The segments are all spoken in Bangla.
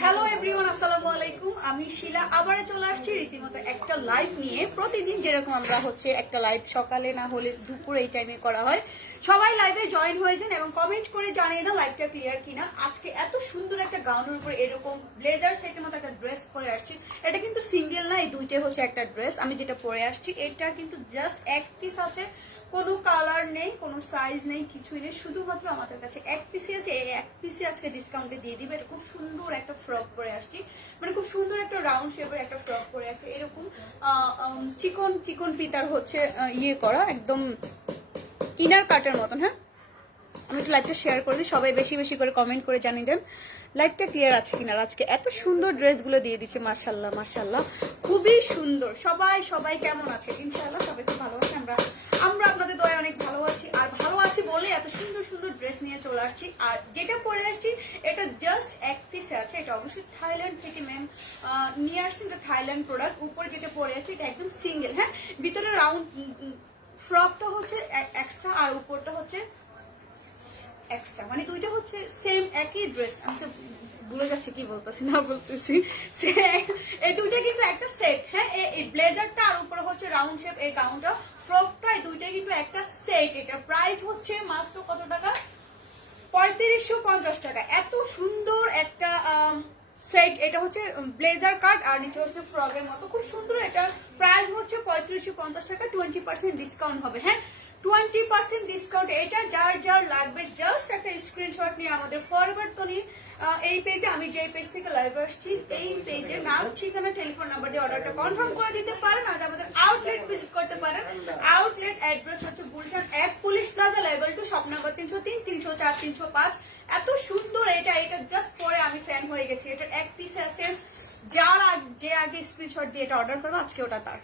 হ্যালো এভরিওয়ান আসসালামু আলাইকুম। আমি শিলা, আবারও চলে আসছি রীতিমতো একটা লাইভ নিয়ে। প্রতিদিন যেরকম আমরা হচ্ছে একটা লাইভ সকালে না হলে দুপুর এই টাইমে করা হয়। সবাই লাইভে জয়েন হয়ে যান এবং কমেন্ট করে জানিয়ে দাও লাইভটা ক্লিয়ার কিনা। আজকে এত সুন্দর একটা গাউনের উপরে এরকম ব্লেজার সেটের মতো একটা ড্রেস পরে আসছি। এটা কিন্তু সিঙ্গেল না, এই দুইটা হচ্ছে একটা ড্রেস আমি যেটা পরে আসছি, এটা কিন্তু জাস্ট এক পিস আছে। কোনো কালার নেই, কোনো সাইজ নেই, কিছুই নেই, শুধুমাত্র আমাদের কাছে এক পিসি আছে, এই এক পিসি আজকে ডিসকাউন্টে দিয়ে দিবে। খুব সুন্দর একটা ফ্রক পরে আসছি। মানে খুব সুন্দর একটা রাউন্ড শেপের একটা ফ্রক পরে আছে এরকম চিকন চিকন ফিতার হচ্ছে ইয়ে করা, একদম ইনার কাটের মতন হ্যাঁ? আমি একটু লাইভটা শেয়ার করে দিই, সবাই বেশি বেশি করে কমেন্ট করে জানিয়ে দেন। লাইভটা ক্লিয়ার আছে কিনা? আজকে এত সুন্দর ড্রেসগুলো দিয়ে দিচ্ছে মাশাল্লাহ মাশাল্লাহ খুবই সুন্দর। সবাই সবাই কেমন আছে? ইনশাল্লাহ সবাই খুব ভালো আছে। আমরা আমরা আপনাদের দয়া অনেক ভালো আছি। আর ভালো আছি বলে এত সুন্দর সুন্দর ড্রেস নিয়ে চলে আসছি। আর যেটা পরে আসছি, এটা জাস্ট এক পিসে আছে। এটা অবশ্যই থাইল্যান্ড থেকে ম্যাম নিয়ে আসছেন এটা থাইল্যান্ড প্রোডাক্ট উপরে যেটা পরে আছে, এটা একদম সিঙ্গেল হ্যাঁ? ভিতরে রাউন্ড ফ্রকটা হচ্ছে এক্সট্রা আর উপরটা হচ্ছে এক্সট্রা মানে দুইটা হচ্ছে সেম একই ড্রেস আমি তো ভুলে যাচ্ছি কি বলতেছি, না বলতেছি। এই দুইটা কিন্তু একটা সেট হ্যাঁ? এই ব্লেজারটা আর উপরে হচ্ছে রাউন্ড শেপ এই গাউনটা ফ্রকটা এই দুইটাই কিন্তু একটা সেট। এটা প্রাইস হচ্ছে মাত্র কত টাকা? পঁয়ত্রিশশো পঞ্চাশ টাকা। এত সুন্দর একটা সেট। এটা হচ্ছে ব্লেজার কাট আর নিচে হচ্ছে ফ্রকের মতো। খুব সুন্দর এটা প্রাইস হচ্ছে পঁয়ত্রিশশো পঞ্চাশ টাকা। টোয়েন্টি পার্সেন্ট ডিসকাউন্ট হবে হ্যাঁ? টোয়েন্টি পার্সেন্ট ডিসকাউন্ট এটা যার যার লাগবে জাস্ট একটা স্ক্রিনশট নিয়ে আমাদের ফরওয়ার্ড তনি এই পেজে আমি যে পেজ থেকে লাইভ আসছি, এই পেজে নাম ঠিকানা টেলিফোন নাম্বার দিয়ে অর্ডারটা কনফার্ম করে দিতে পারেন, আর আমাদের আউটলেট ভিজিট করতে পারেন। আউটলেট অ্যাড্রেস হচ্ছে গুলশান এক police plaza level two shop number তিনশো তিন, তিনশো চার, তিনশো পাঁচ। এত সুন্দর এটা এটা জাস্ট পরে আমি ফ্যান হয়ে গেছি। এটার এক পিস আছে, যার যে আগে স্ক্রিনশট দিয়ে এটা অর্ডার করব, আজকে ওটা তার।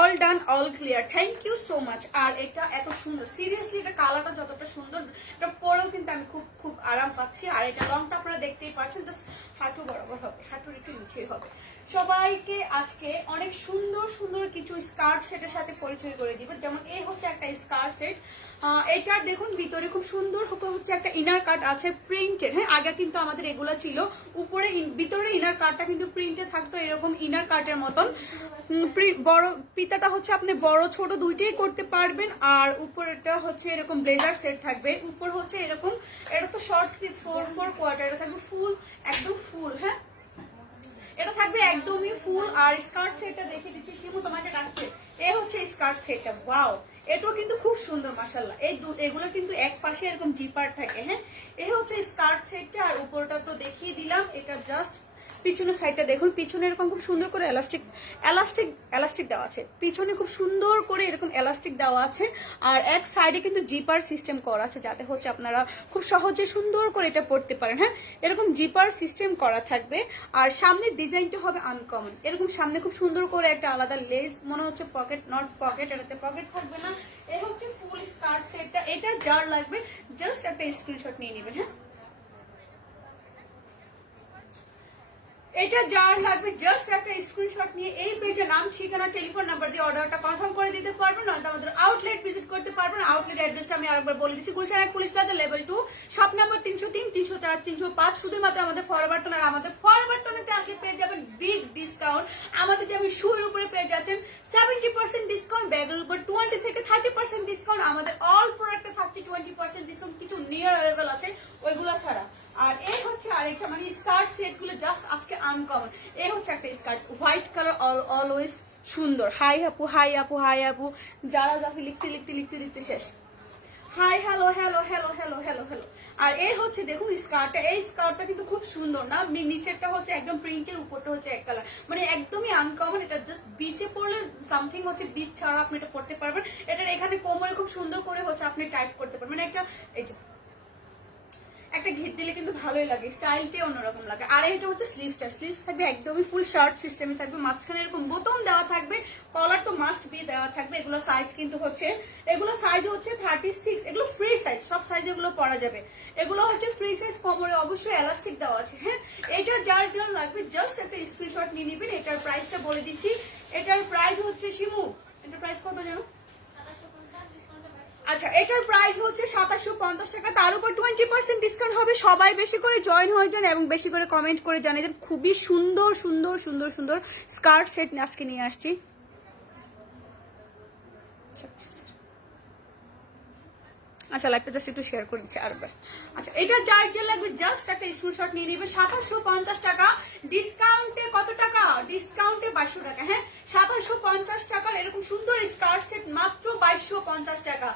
All done all clear thank you so much আর এটা এত সুন্দর। সিরিয়াসলি এটা কালারটা যতটা সুন্দর, এটা পরেও কিন্তু আমি খুব খুব আরাম পাচ্ছি। আর এটা লংটা আপনারা দেখতেই পাচ্ছেন জাস্ট হাঁটু বরাবর হবে, হাঁটুর একটু নিচে হবে। সবাইকে আজকে অনেক সুন্দর সুন্দর কিছু স্কার্ট সেটের সাথে পরিচয় করে দিব। যেমন এই হচ্ছে একটা স্কার্ট সেট এটার দেখুন, ভিতরে খুব সুন্দর হচ্ছে একটা ইনার কাট আছে প্রিন্টেড হ্যাঁ আগে কিন্তু আমাদের এগুলো ছিল। উপরে ভিতরে ইনার কাটটা কিন্তু প্রিন্টে থাকতো, এরকম ইনার কাটের মতন। বড়, পিতাটা হচ্ছে আপনি বড়, ছোট দুইটাই করতে পারবেন, আর উপরেটা হচ্ছে এরকম ব্লেজার সেট থাকবে। উপর হচ্ছে এরকম, এটা তো শর্ট ফোর ফোর কোয়ার্টার এটা থাকবে ফুল একদম ফুল হ্যাঁ? এটা থাকবে একদমই ফুল আর স্কার্ট সেটটা দেখে দিচ্ছি শিমু তোমাকে ডাকছে। এ হচ্ছে স্কার্ট সেটটা ওয়াও এটাও কিন্তু খুব সুন্দর মাসাল্লাহ এই এগুলো কিন্তু এক পাশে এরকম জিপার থাকে হ্যাঁ? এ হচ্ছে স্কার্ট সেটটা, আর উপরটা তো দেখিয়ে দিলাম। এটা জাস্ট পিছনের সাইডটা দেখুন, পিছনে এরকম খুব সুন্দর করে এলাস্টিক এলাস্টিক এলাস্টিক দেওয়া আছে। পিছনে খুব সুন্দর করে এরকম এলাস্টিক দেওয়া আছে। আর এক সাইডে কিন্তু জিপার সিস্টেম করা আছে, যাতে হচ্ছে আপনারা খুব সহজে সুন্দর করে এটা পড়তে পারেন হ্যাঁ? এরকম জিপার সিস্টেম করা থাকবে। আর সামনের ডিজাইনটা হবে আনকমন এরকম সামনে খুব সুন্দর করে একটা আলাদা লেস মনে হচ্ছে পকেট নট পকেট এটাতে পকেট থাকবে না। এ হচ্ছে ফুল স্কার্ট সেটটা এটা যার লাগবে জাস্ট একটা স্ক্রিনশট নিয়ে নেবেন হ্যাঁ? এটা যার লাগবে জাস্ট একটা স্ক্রিনশট নিয়ে এই পেজে নাম, ঠিকানা টেলিফোন নাম্বার দিয়ে অর্ডারটা কনফার্ম করে দিতে পারবেন নয়তো আমাদের আউটলেট ভিজিট করতে পারবেন আউটলেট অ্যাড্রেসটা আমি আরেকবার বলে দিচ্ছি। গুলশান এক police plaza level two shop number তিনশো তিন, তিনশো চার, তিনশো পাঁচ। শুধুমাত্র আমাদের ফরওয়ার্ড আর আমাদের ফরওয়ার্ড আসলে পেয়ে যাবেন বিগ ডিসকাউন্ট আমাদের যেমন শুয়ের উপরে পেয়ে যাচ্ছেন সেভেন্টি পার্সেন্ট ডিসকাউন্ট ব্যাগের উপর টোয়েন্টি থেকে থার্টি পার্সেন্ট ডিসকাউন্ট আমাদের অল প্রোডাক্টে থাকছে টোয়েন্টি পার্সেন্ট ডিসকাউন্ট কিছু নিয়ার অ্যাভেলেবল আছে, ওইগুলো ছাড়া। আর এই আরেকটা মানে স্কার্ট সেটগুলো জাস্ট আজকে আনকমন এই হচ্ছে একটা skirt white colour all always সুন্দর। হাই আপু হাই আপু হাই আপু। যারা যাকে লিখতে লিখতে লিখতে লিখতে শেষ। Hi hello hello hello hello hello hello আর এই হচ্ছে দেখুন স্কার্টটা এই স্কার্টটা কিন্তু খুব সুন্দর না? নিচেরটা হচ্ছে একদম প্রিন্টের উপরটা হচ্ছে এক কালার মানে একদমই আনকমন এটা জাস্ট বিচে পড়লে সামথিং হচ্ছে বিচ ছাড়া আপনি এটা পড়তে পারবেন। এটার এখানে কোমরে খুব সুন্দর করে হচ্ছে আপনি টাইপ করতে পারবেন। মানে একটা, এই একটা ঘিট দিলে কিন্তু ভালোই লাগে, স্টাইলটাই অন্যরকম লাগে। আর এটা হচ্ছে স্লিভসটা স্লিভস থাকবে একদমই ফুল শার্ট সিস্টেমে থাকবে, মাঝখানে এরকম বোতাম দেওয়া থাকবে কলার তো মাস্ট বি দেওয়া থাকবে, এগুলো সাইজ কিন্তু হচ্ছে, এগুলো সাইজ হচ্ছে থার্টি সিক্স এগুলো ফ্রি সাইজ সব সাইজ এগুলো পরা যাবে। এগুলো হচ্ছে ফ্রি সাইজ কোমরে অবশ্যই এলাস্টিক দেওয়া আছে হ্যাঁ? এটা যার যার লাগবে জাস্ট একটা স্ক্রিনশট নিয়ে নেবেন, এটার প্রাইসটা বলে দিচ্ছি। এটার প্রাইস হচ্ছে শিমু, এটার প্রাইস কত জানো? আচ্ছা এটার প্রাইস হচ্ছে সাতাশশো পঞ্চাশ টাকা। তার উপর টোয়েন্টি পার্সেন্ট ডিসকাউন্ট হবে। সবাই বেশি করে জয়েন হয়ে যান এবং বেশি করে কমেন্ট করে জানিয়ে যান খুবই সুন্দর সুন্দর সুন্দর সুন্দর স্কার্ট সেট আজকে নিয়ে আসছি। আচ্ছা লাইভটা জাস্ট একটু শেয়ার করে দিচ্ছি আরবার আচ্ছা এটা যার যে লাগবে জাস্ট একটা স্ক্রিনশট নিয়ে নেবে। সাতাশশো পঞ্চাশ টাকা। ডিসকাউন্টে কত টাকা? ডিসকাউন্টে বাইশশো টাকা হ্যাঁ? সাতাশশো পঞ্চাশ টাকার এরকম সুন্দর স্কার্ট সেট মাত্র বাইশশো পঞ্চাশ টাকা।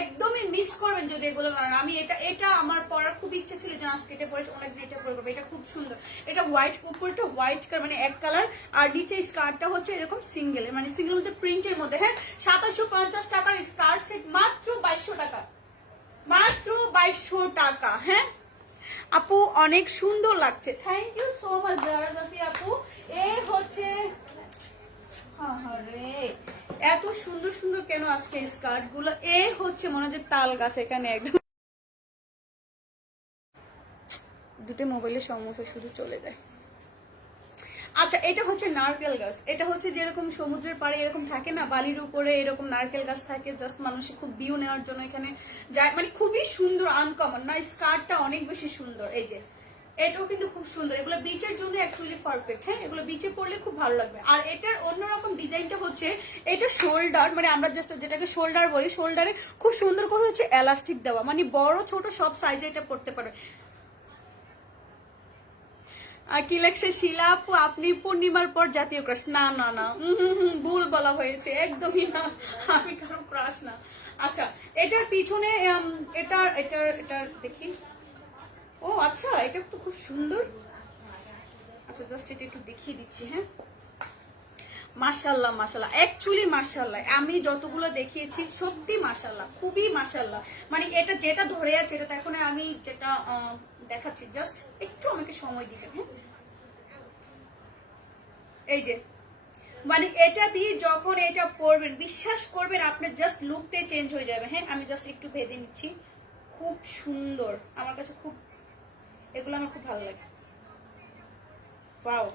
একদমই মিস করবেন যদি এগুলো না আমি এটা এটা আমার পরার খুব ইচ্ছে ছিল যে আজকে এটা পরে অনেকদিন এটা পরে এটা খুব সুন্দর। এটা হোয়াইট উপরটা হোয়াইট কালার মানে এক কালার আর নিচে স্কার্টটা হচ্ছে এরকম সিঙ্গেল মানে সিঙ্গেল মধ্যে প্রিন্টের মধ্যে। হ্যাঁ সাতাশশো পঞ্চাশ টাকার স্কার্ট সেট মাত্র বাইশশো টাকা। মাত্র বাইশশো টাকা হ্যাঁ? আপু অনেক সুন্দর লাগছে। থ্যাংক ইউ সো মাচ জারাজাফি আপু। এ হচ্ছে আহারে, এত সুন্দর সুন্দর কেন আজকে স্কার্টগুলো? এ হচ্ছে মনে হচ্ছে তাল গাছ এখানে একদম। দুটো মোবাইলের সমস্যা, শুধু চলে যায়। আচ্ছা এটা হচ্ছে নারকেল গাছ। এটা হচ্ছে যেরকম সমুদ্রের পাড়ে এরকম থাকে না, বালির উপরে এরকম নারকেল গাছ থাকে জাস্ট মানুষ খুব ভিউ নেওয়ার জন্য এখানে যায়। মানে খুবই সুন্দর আনকমন না স্কার্টটা অনেক বেশি সুন্দর, এই যে। এটাও কিন্তু খুব সুন্দর। এগুলো বিচের জন্য অ্যাকচুয়ালি পারফেক্ট হ্যাঁ? এগুলো বিচে পড়লে খুব ভালো লাগবে। আর এটার অন্যরকম ডিজাইনটা হচ্ছে এটা শোল্ডার মানে আমরা জাস্ট যেটাকে শোল্ডার বলি শোল্ডারে খুব সুন্দর করে হচ্ছে এলাস্টিক দেওয়া মানে বড় ছোট সব সাইজে এটা পড়তে পারবে। আর কি লাগছে শিলা আপু আপনি পূর্ণিমার পর জাতীয় ক্রাশ না না না। ভুল বলা হয়েছে। একদমই না। আমি কারও ক্রাশ না। আচ্ছা এটার পিছনে উম, এটা এটার এটার দেখি। ও আচ্ছা এটা তো খুব সুন্দর। আচ্ছা জাস্ট এটা একটু দেখিয়ে দিচ্ছি হ্যাঁ? মাশাল্লাহ মাশাল্লাহ অ্যাকচুয়ালি মাশাল্লাহ আমি যতগুলো দেখিয়েছি, সত্যি মাশাল্লাহ খুবই মাশাল্লাহ মানে এটা যেটা ধরে আছে, এটা এখন আমি যেটা দেখাচ্ছি জাস্ট একটু আমাকে সময় দিবেন হ্যাঁ? এই যে মানে এটা দিয়ে যখন এটা পরবেন, বিশ্বাস করবেন, আপনার জাস্ট লুকটাই চেঞ্জ হয়ে যাবে হ্যাঁ? আমি জাস্ট একটু ভেদে নিচ্ছি। খুব সুন্দর, আমার কাছে খুব এগুলো আমার খুব ভালো লাগে। ওয়াও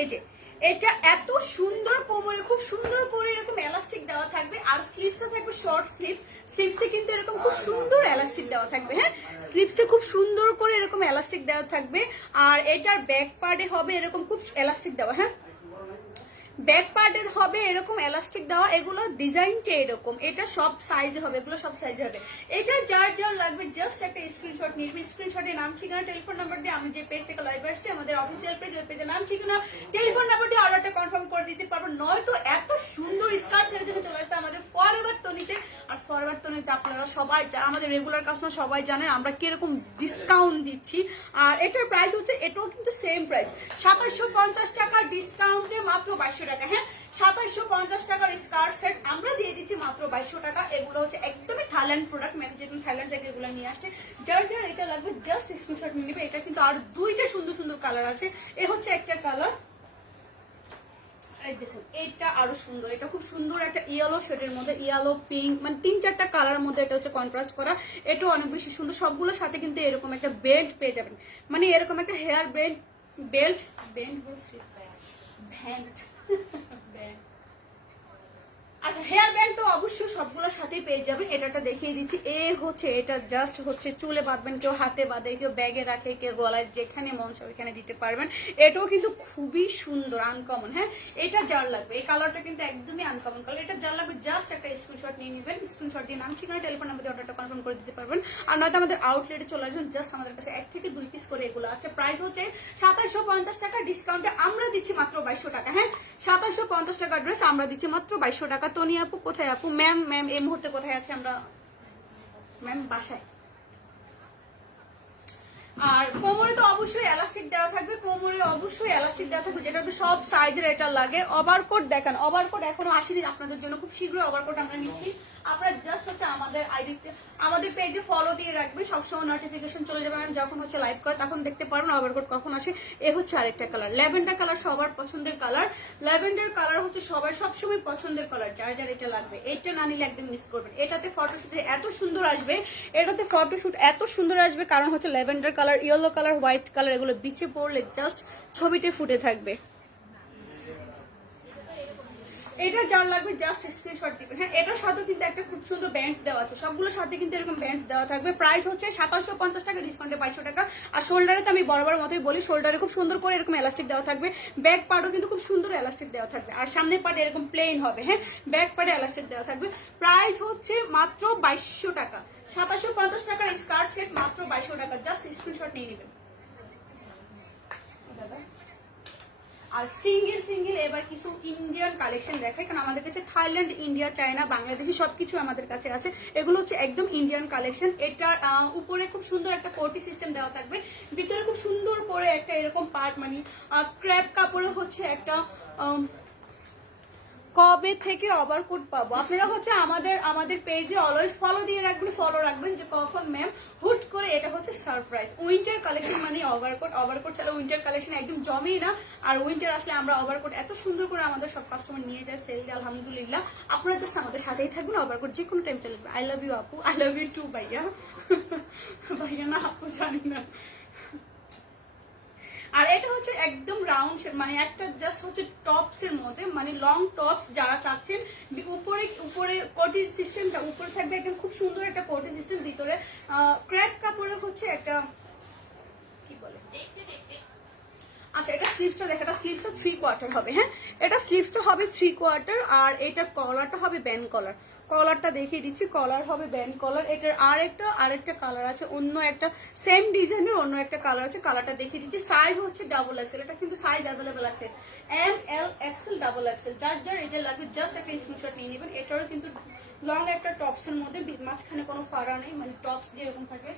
এই যে, এটা এত সুন্দর কোমরে, খুব সুন্দর করে এরকম এলাস্টিক দেওয়া থাকবে, আর স্লিভসটা থাকবে শর্ট স্লিভস স্লিভসে কিন্তু এরকম খুব সুন্দর এলাস্টিক দেওয়া থাকবে হ্যাঁ? স্লিভসে খুব সুন্দর করে এরকম এলাস্টিক দেওয়া থাকবে, আর এটার ব্যাক পার্টে হবে এরকম খুব এলাস্টিক দেওয়া হ্যাঁ? ব্যাক পার্টের হবে এরকম এলাস্টিক দেওয়া, এগুলোর ডিজাইনটা এরকম। এটা সব সাইজ হবে, এগুলো সব সাইজ হবে। এটা যার যার লাগবে জাস্ট একটা স্ক্রিনশট নিবি স্ক্রিনশটে নাম, ঠিকানা টেলিফোন নাম্বার দিয়ে আমি যে পেজ থেকে লাইভ আসছি, আমাদের অফিসিয়াল পেজ ওই পেজে নাম, ঠিকানা টেলিফোন নাম্বার দিয়ে অর্ডারটা কনফার্ম করে দিতে পারব। নয়তো এত সুন্দর স্কার্ট ছেড়ে জন্য চলে আসতে আমাদের ফর এভার তনিতে আর ফর এভার তনিতে আপনারা সবাই আমাদের রেগুলার কাস্টমার সবাই জানেন আমরা কীরকম ডিসকাউন্ট দিচ্ছি। আর এটার প্রাইস হচ্ছে, এটাও কিন্তু সেম প্রাইস সাতাশশো পঞ্চাশ টাকা ডিসকাউন্টে মাত্র বাইশশো টাকা হ্যাঁ? সাতাশশো পঞ্চাশ টাকার স্কার্ট সেট আমরা দিয়ে দিচ্ছি মাত্র বাইশশো টাকা। এগুলো হচ্ছে একদমই থাইল্যান্ড প্রোডাক্ট মানে যেরকম থাইল্যান্ড থেকে এগুলো নিয়ে আসছে। যার যার এটা লাগবে জাস্ট স্ক্রিনশট নিয়ে নেবে। এটা কিন্তু আর দুইটা সুন্দর সুন্দর কালার আছে। এ হচ্ছে একটা কালার দেখুন এটা আরও সুন্দর। এটা খুব সুন্দর একটা ইয়েলো শেডের মধ্যে ইয়েলো পিঙ্ক মানে তিন চারটা কালারের মধ্যে এটা হচ্ছে কন্ট্রাস্ট করা। এটা অনেক বেশি সুন্দর। সবগুলোর সাথে কিন্তু এরকম একটা বেল্ট পেয়ে যাবেন। মানে এরকম একটা hair belt belt belt belt আচ্ছা হেয়ার ব্যান্ড তো অবশ্যই সবগুলোর সাথেই পেয়ে যাবেন এটা একটা দেখিয়ে দিচ্ছি। এ হচ্ছে, এটা জাস্ট হচ্ছে চুলে বাঁধবেন, কেউ হাতে বাঁধে, কেউ ব্যাগে রাখে, কেউ গলায় যেখানে মন চায় ওইখানে দিতে পারবেন। এটাও কিন্তু খুবই সুন্দর আনকমন হ্যাঁ? এটা যার লাগবে। এই কালারটা কিন্তু একদমই আনকমন কালার এটা যার লাগবে জাস্ট একটা স্ক্রিনশট নিয়ে নেবেন। স্ক্রিনশট দিয়ে নাম, ঠিকানা টেলিফোন দিয়ে অর্ডারটা কনফার্ম করে দিতে পারবেন। আর নয়তো আমাদের আউটলেটে চলে আসবেন জাস্ট আমাদের কাছে এক থেকে দুই পিস করে এগুলো আছে। প্রাইস হচ্ছে সাতাশশো পঞ্চাশ টাকা ডিসকাউন্টে আমরা দিচ্ছি মাত্র বাইশশো টাকা হ্যাঁ? সাতাশশো পঞ্চাশ টাকা ড্রেস আমরা দিচ্ছি মাত্র বাইশশো টাকা। তনি আপু কোথায়? আপু ম্যাম ম্যাম এই মুহূর্তে কোথায় আছে আমরা? ম্যাম বাসায়। আর কোমরে তো অবশ্যই এলাস্টিক দেওয়া থাকবে, কোমরে অবশ্যই এলাস্টিক দেওয়া থাকবে, যেটা সব সাইজের এটা লাগে। ওভারকোট দেখান ওভারকোট এখনও আসেনি আপনাদের জন্য, খুব শীঘ্রই ওভারকোট আমরা নিচ্ছি। আপনারা জাস্ট হচ্ছে আমাদের আইডিতে আমাদের পেজে ফলো দিয়ে রাখবেন, সবসময় নোটিফিকেশন চলে যাবে। আমি যখন হচ্ছে লাইভ করে, তখন দেখতে পারবেন ওভারকোট কখন আসে। এ হচ্ছে আরেকটা কালার ল্যাভেন্ডার কালার সবার পছন্দের কালার ল্যাভেন্ডার কালার হচ্ছে সবার সবসময় পছন্দের কালার যার যার এটা লাগবে। এটা না নিলে একদম মিস করবেন। এটাতে ফটোশুটে এত সুন্দর আসবে, এটাতে ফটোশুট এত সুন্দর আসবে, কারণ হচ্ছে lavender colour yellow colour white colour এগুলো বিচে পড়লে জাস্ট ছবিতে ফুটে থাকবে। এটা যার লাগবে জাস্ট স্ক্রিনশট দিবেন হ্যাঁ এটার সাথে কিন্তু একটা খুব সুন্দর ব্যান্ড দেওয়া আছে। সবগুলোর সাথে কিন্তু এরকম ব্যান্ড দেওয়া থাকবে। প্রাইস হচ্ছে সাতাশশো পঞ্চাশ টাকা ডিসকাউন্টে বাইশশো টাকা। আর শোল্ডারে তো আমি বরাবর মতোই বলি শোল্ডারে খুব সুন্দর করে এরকম এলাস্টিক দেওয়া থাকবে। ব্যাক পার্টও কিন্তু খুব সুন্দর এলাস্টিক দেওয়া থাকবে। আর সামনের পার্টে এরকম প্লেন হবে হ্যাঁ? ব্যাক পার্টে এলাস্টিক দেওয়া থাকবে। প্রাইস হচ্ছে মাত্র বাইশশো টাকা। সাতাশশো পঞ্চাশ টাকার স্কার্ট সেট মাত্র বাইশশো টাকা। জাস্ট স্ক্রিনশট নিয়ে নেবেন। আর সিঙ্গেল সিঙ্গেল এবার কিছু ইন্ডিয়ান কালেকশন দেখাই, কারণ আমাদের কাছে থাইল্যান্ড ইন্ডিয়া চায়না বাংলাদেশি সবকিছু আমাদের কাছে আছে। এগুলো হচ্ছে একদম ইন্ডিয়ান কালেকশন এটার উপরে খুব সুন্দর একটা কোটি সিস্টেম দেওয়া থাকবে। ভিতরে খুব সুন্দর করে একটা এরকম পার্ট মানে ক্র্যাপ কাপড়ে হচ্ছে একটা কবে থেকে ওভারকোট পাবো? আপনারা হচ্ছে আমাদের আমাদের পেজে অলওয়েজ ফলো দিয়ে রাখবেন ফলো রাখবেন যে কখন ম্যাম হুট করে এটা হচ্ছে সারপ্রাইজ উইন্টার কালেকশন মানে ওভারকোট ওভারকোট ছাড়া উইন্টার কালেকশন একদম জমেই না। আর উইন্টার আসলে আমরা ওভারকোট এত সুন্দর করে আমাদের সব কাস্টমার নিয়ে যায় সেল দিয়ে, আলহামদুলিল্লাহ। আপনারা জাস্ট আমাদের সাথেই থাকবেন ওভারকোট যে কোনো টাইম চলে আই লাভ ইউ আপু আই লাভ ইউ টু ভাইয়া। ভাইয়া না, আপু জানি না। আর এটা হচ্ছে একদম রাউন্ড মানে একটা জাস্ট হচ্ছে টপস এর মধ্যে মানে লং টপস যারা চাচ্ছেন উপরে উপরে কোটি সিস্টেমটা উপরে থাকবে একদম খুব সুন্দর একটা কোটি সিস্টেম ভিতরে। ক্র্যাক কাপড়ে হচ্ছে একটা, কি বলে? আচ্ছা এটা স্লিভসটা দেখ, এটা স্লিভসটা থ্রি কোয়ার্টার হবে হ্যাঁ? এটা স্লিভসটা হবে থ্রি কোয়ার্টার আর এটার কলারটা হবে ব্যান্ড কলার কলারটা দেখিয়ে দিচ্ছি। কলার হবে ব্যান্ড কলার এটার আর একটা আরেকটা কালার আছে, অন্য একটা সেম ডিজাইনের অন্য একটা কালার আছে। কালারটা দেখিয়ে দিচ্ছি। সাইজ হচ্ছে ডাবল এক্সেল এটা কিন্তু সাইজ অ্যাভেলেবেল আছে। M L XL double XL যার যার এটা লাগবে জাস্ট একটা স্ক্রিনশট নিয়ে নেবেন। এটারও কিন্তু লং একটা টপসের মধ্যে, মাঝখানে কোনো ফাড়া নেই মানে টপস যেরকম থাকে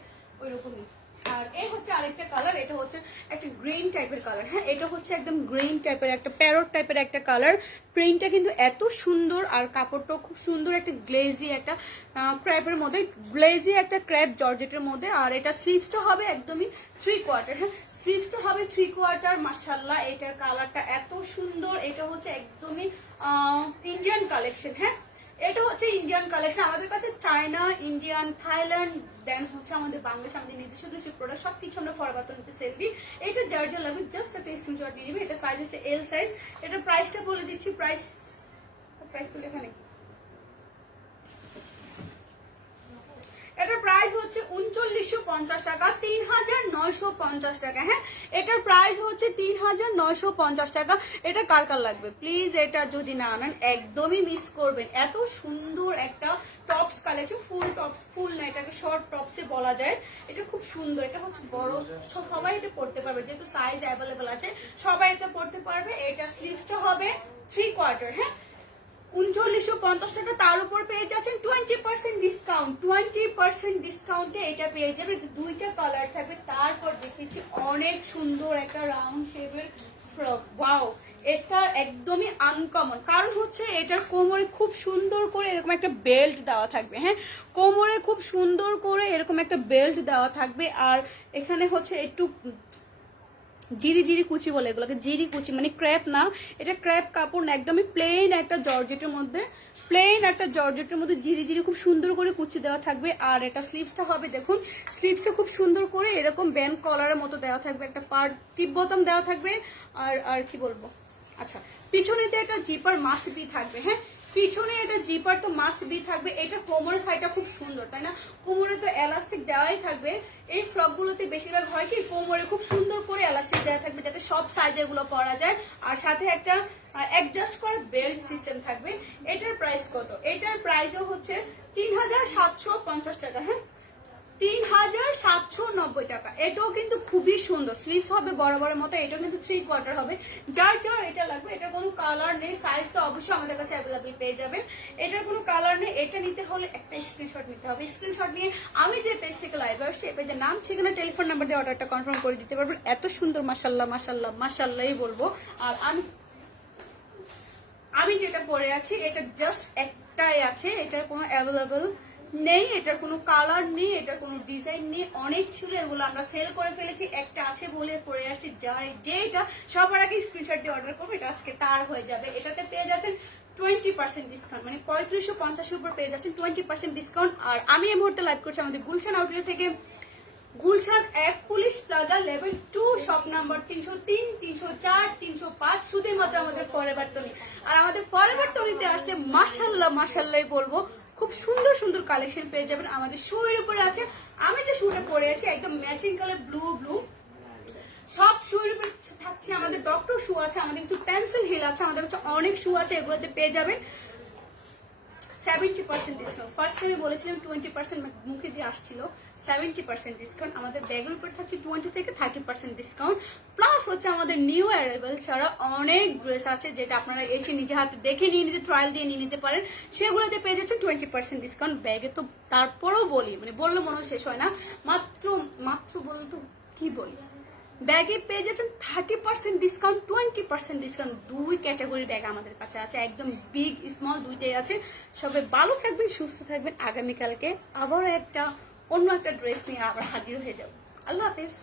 ওই রকমই আর এই হচ্ছে আরেকটা কালার এটা হচ্ছে একটা গ্রিন টাইপের কালার হ্যাঁ এটা হচ্ছে একদম গ্রিন টাইপের একটা টাইপের একটা কালার কিন্তু এত সুন্দর আর খুব সুন্দর, একটা গ্লেজি একটা ক্র্যাপের মধ্যে। গ্লেজি একটা ক্র্যাপ জর্জেটের মধ্যে। আর এটা হবে একদমই থ্রি হ্যাঁ হবে থ্রি এটার কালারটা এত সুন্দর। এটা হচ্ছে একদমই ইন্ডিয়ান কালেকশন হ্যাঁ এটা হচ্ছে ইন্ডিয়ান কালেকশন আমাদের কাছে চায়না ইন্ডিয়ান থাইল্যান্ড দেন হচ্ছে আমাদের বাংলাদেশ আমাদের নিজস্ব দেশে প্রোডাক্ট সব কিছু আমরা ফরবাতনিতে সেল দিই। এটা যার যা লাগবে জাস্ট একটা স্ক্রিনশট নিয়ে নেবে। এটা সাইজ হচ্ছে এল সাইজ এটা প্রাইসটা বলে দিচ্ছি প্রাইস প্রাইস তো লেখা নেই। এটার প্রাইস হচ্ছে উনচল্লিশশো পঞ্চাশ টাকা তিন হাজার নয়শো পঞ্চাশ টাকা হ্যাঁ? এটার প্রাইস হচ্ছে তিন হাজার নয়শো পঞ্চাশ টাকা। এটা কার কার লাগবে? প্লিজ এটা যদি না আনেন, একদমই মিস করবেন। এত সুন্দর একটা tops collection full tops full না, এটাকে শর্ট টপসে বলা যায়। এটা খুব সুন্দর, এটা হচ্ছে বড়, সবাই এটা পড়তে পারবে, যেহেতু সাইজ অ্যাভেলেবেল আছে, সবাই এটা পড়তে পারবে। এটা স্লিভসটা হবে থ্রি কোয়ার্টার হ্যাঁ? উনচল্লিশশো পঞ্চাশ টাকা তার উপর পেয়ে যাচ্ছেন twenty percent discount twenty percent ডিসকাউন্টে এটা পেয়ে যাবে দুইটা কালার থাকবে। তারপর দেখেছি অনেক সুন্দর একটা রাউন্ড শেপের ফ্রক ওয়াও এটা একদমই আনকমন কারণ হচ্ছে এটার কোমরে খুব সুন্দর করে এরকম একটা বেল্ট দেওয়া থাকবে হ্যাঁ? কোমরে খুব সুন্দর করে এরকম একটা বেল্ট দেওয়া থাকবে। আর এখানে হচ্ছে একটু জিরি জিরি কুচি বলে এগুলোকে, জিরি কুচি মানে ক্র্যাপ না, এটা ক্র্যাপ কাপড় না, একদমই প্লেন একটা জর্জেটের মধ্যে প্লেন একটা জর্জেটের মধ্যে জিরি জিরি খুব সুন্দর করে কুচি দেওয়া থাকবে। আর এটা স্লিভসটা হবে, দেখুন স্লিভসে খুব সুন্দর করে এরকম ব্যান্ড কলারের মতো দেওয়া থাকবে, একটা পার টিপ বোতাম দেওয়া থাকবে। আর আর কি বলব? আচ্ছা পিছনেতে একটা জিপার মাস্ট বি থাকবে হ্যাঁ? পিছনে এটা জিপার তো মাস্ট বি থাকবে। এটা কোমরের সাইডটা খুব সুন্দর, তাই না? কোমরে তো এলাস্টিক দেওয়াই থাকবে। এই ফ্রকগুলোতে বেশিরভাগ হয় কি কোমরে খুব সুন্দর করে এলাস্টিক দেওয়া থাকবে যাতে সব সাইজে এগুলো পরা যায়। আর সাথে একটা অ্যাডজাস্ট করা বেল্ট সিস্টেম থাকবে। এটার প্রাইস কত? এটার প্রাইসও হচ্ছে তিন হাজার সাতশো পঞ্চাশ টাকা হ্যাঁ? তিন হাজার সাতশো নব্বই টাকা। এটাও কিন্তু খুবই সুন্দর। স্লিভ হবে, বড় বড় মতো, এটাও কিন্তু থ্রি কোয়ার্টার হবে। যার যার এটা লাগবে, এটা কোনো কালার নেই সাইজ তো অবশ্যই আমাদের কাছে অ্যাভেলেবেল পেয়ে যাবে এটার কোনো কালার নেই, এটা নিতে হলে একটা স্ক্রিনশট নিতে হবে। স্ক্রিনশট নিয়ে আমি যে পেজ থেকে লাইভ আসছি, এই পেজের নাম, ঠিকানা টেলিফোন নাম্বার দিয়ে অর্ডারটা কনফার্ম করে দিতে পারবেন। এত সুন্দর মাসাল্লাহ মাসাল্লাহ মাসাল্লাহই বলব। আর আমি আমি যেটা পরে আছি, এটা জাস্ট একটাই আছে, এটার কোনো অ্যাভেলেবল নেই, এটার কোনো কালার নেই, এটার কোনো ডিজাইন নেই। অনেক ছিল, এগুলো আমরা সেল করে ফেলেছি। একটা আছে বলে পরে আসছি, যার যেটা সবার আগে স্ক্রিনশট দিয়ে অর্ডার করব, এটা আজকে তার হয়ে যাবে। এটাতে পেয়ে যাচ্ছেন টোয়েন্টি পার্সেন্ট ডিসকাউন্ট মানে পঁয়ত্রিশশো পঞ্চাশের উপর পেয়ে যাচ্ছেন টোয়েন্টি পার্সেন্ট ডিসকাউন্ট আর আমি এই মুহূর্তে লাইভ করছি আমাদের গুলশান আউটলেট থেকে। গুলশান এক police plaza level two shop number তিনশো তিন, তিনশো চার, তিনশো পাঁচ শুধুমাত্র আমাদের ফরেভার টনি আর আমাদের ফরেভার টনিতে আসলে মাসাল্লাহ মাসাল্লাহ বলব খুব সুন্দর সুন্দর কালেকশন পেয়ে যাবেন। আমাদের শু এর উপরে আছে। আমি যে শুটা পরে আছি, একদম ম্যাচিং কালার ব্লু ব্লু সব শুয়ের উপর থাকছে আমাদের ডক্টর শু আছে, আমাদের কিছু পেন্সিল হিল আছে, আমাদের কাছে অনেক শু আছে, এগুলোতে পেয়ে যাবেন। সেভেন্টি পার্সেন্ট ডিসকাউন্ট ফার্স্ট আমি বলেছিলাম টোয়েন্টি পার্সেন্ট মুখে দিয়ে আসছিল। সেভেন্টি পার্সেন্ট ডিসকাউন্ট আমাদের ব্যাগের উপরে থাকছে টোয়েন্টি থেকে থার্টি পার্সেন্ট ডিসকাউন্ট প্লাস হচ্ছে আমাদের নিউ অ্যারাইভেল ছাড়া অনেক ড্রেস আছে যেটা আপনারা এসে নিজে হাতে দেখে নিয়ে নিতে ট্রায়াল দিয়ে নিয়ে নিতে পারেন। সেগুলোতে পেয়ে যাচ্ছেন টোয়েন্টি পার্সেন্ট ডিসকাউন্ট ব্যাগে। তো তারপরেও বলি মানে বললে মনে শেষ হয় না, মাত্র মাত্র বললে তো কি বলি? ব্যাগে পেয়ে যাচ্ছেন thirty percent discount twenty percent discount দুই ক্যাটাগরি ব্যাগ আমাদের কাছে আছে, একদম বিগ স্মল দুইটাই আছে। সবাই ভালো থাকবেন, সুস্থ থাকবেন। আগামীকালকে আবার একটা অন্য একটা ড্রেস নিয়ে আবার হাজির হয়ে যাব। আল্লাহ হাফেজ।